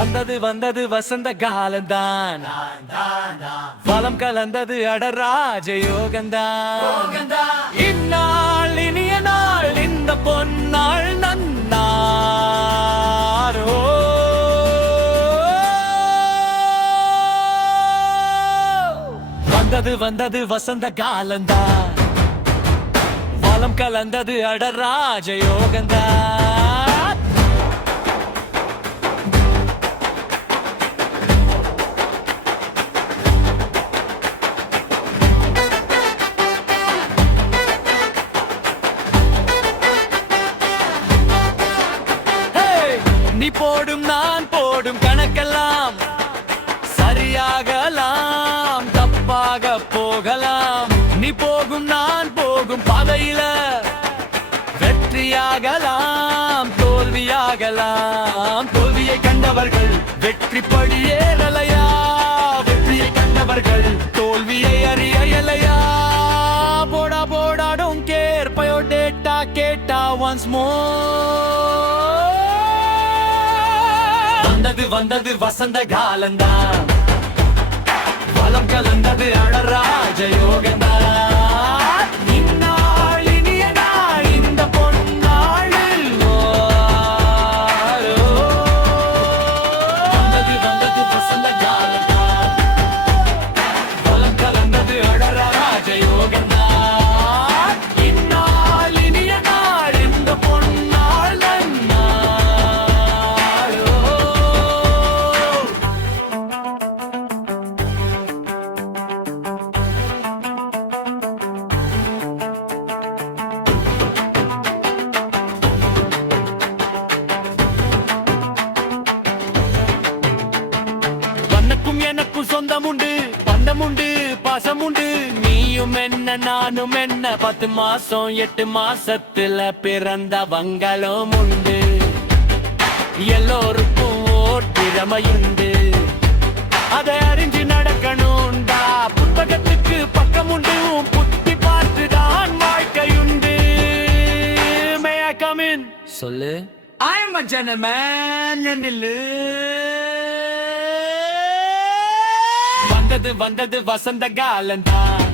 வந்தது வந்தது வசந்த காலந்தான், வளம் கலந்தது அடராஜ யோகந்தான். இந்நாள் இனிய நாள், இந்த பொன்னாள் நன்னாரோ. வந்தது வந்தது வசந்த காலந்தான், வளம் கலந்தது அடராஜ யோகந்தான். நீ போடும் நான் போடும் கணக்கெல்லாம் சரியாகலாம், தப்பாக போகலாம். நீ போகும் நான் போகும் பாதையில வெற்றியாகலாம், தோல்வியாகலாம். தோல்வியை கண்டவர்கள் வெற்றி படியேறலையா, வெற்றியை கண்டவர்கள் தோல்வியை அறியலையா. போடா போடா don't care, பயோடேட்டா கேட்டா once more. வந்தது வந்தது வசந்த காலந்தான், வளம் கலந்தது அடராஜ யோகந்தான். இந்நாள் இனிய நாள், இந்த பொன்னாளில் வந்தது வந்தது வசந்த காலந்தான், வளம் கலந்தது அடராஜ யோகந்தான். இந்நாள் இனிய நாள், இந்த பொன்னாள் எனக்கும் சொந்தம் உண்டு, பந்தம் உண்டு, பாசம் உண்டு. நீயும் என்ன நானும் என்ன, 10 மாசம் 8 மாசத்துல பிறந்தவங்களும் உண்டு. எல்லோருக்கும் ஓர் திறமையுண்டு, அதை அறிஞ்சு நடக்கணும்டா. புத்தகத்துக்கு பக்கம் உண்டு, புத்தி பார்த்துதான் வாழ்க்கையுண்டு. May I come in? சொல்லு. I am a gentleman. நில்லு. வந்தது வந்தது வசந்த காலந்தான்,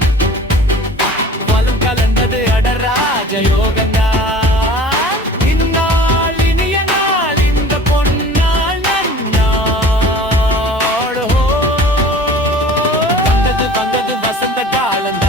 வளம் கலந்தது அடராஜ யோகந்தான். இந்நாள் இனிய நாள், இந்த பொன்னாள் நன்னாள். வந்தது வந்தது வசந்த காலந்தான்.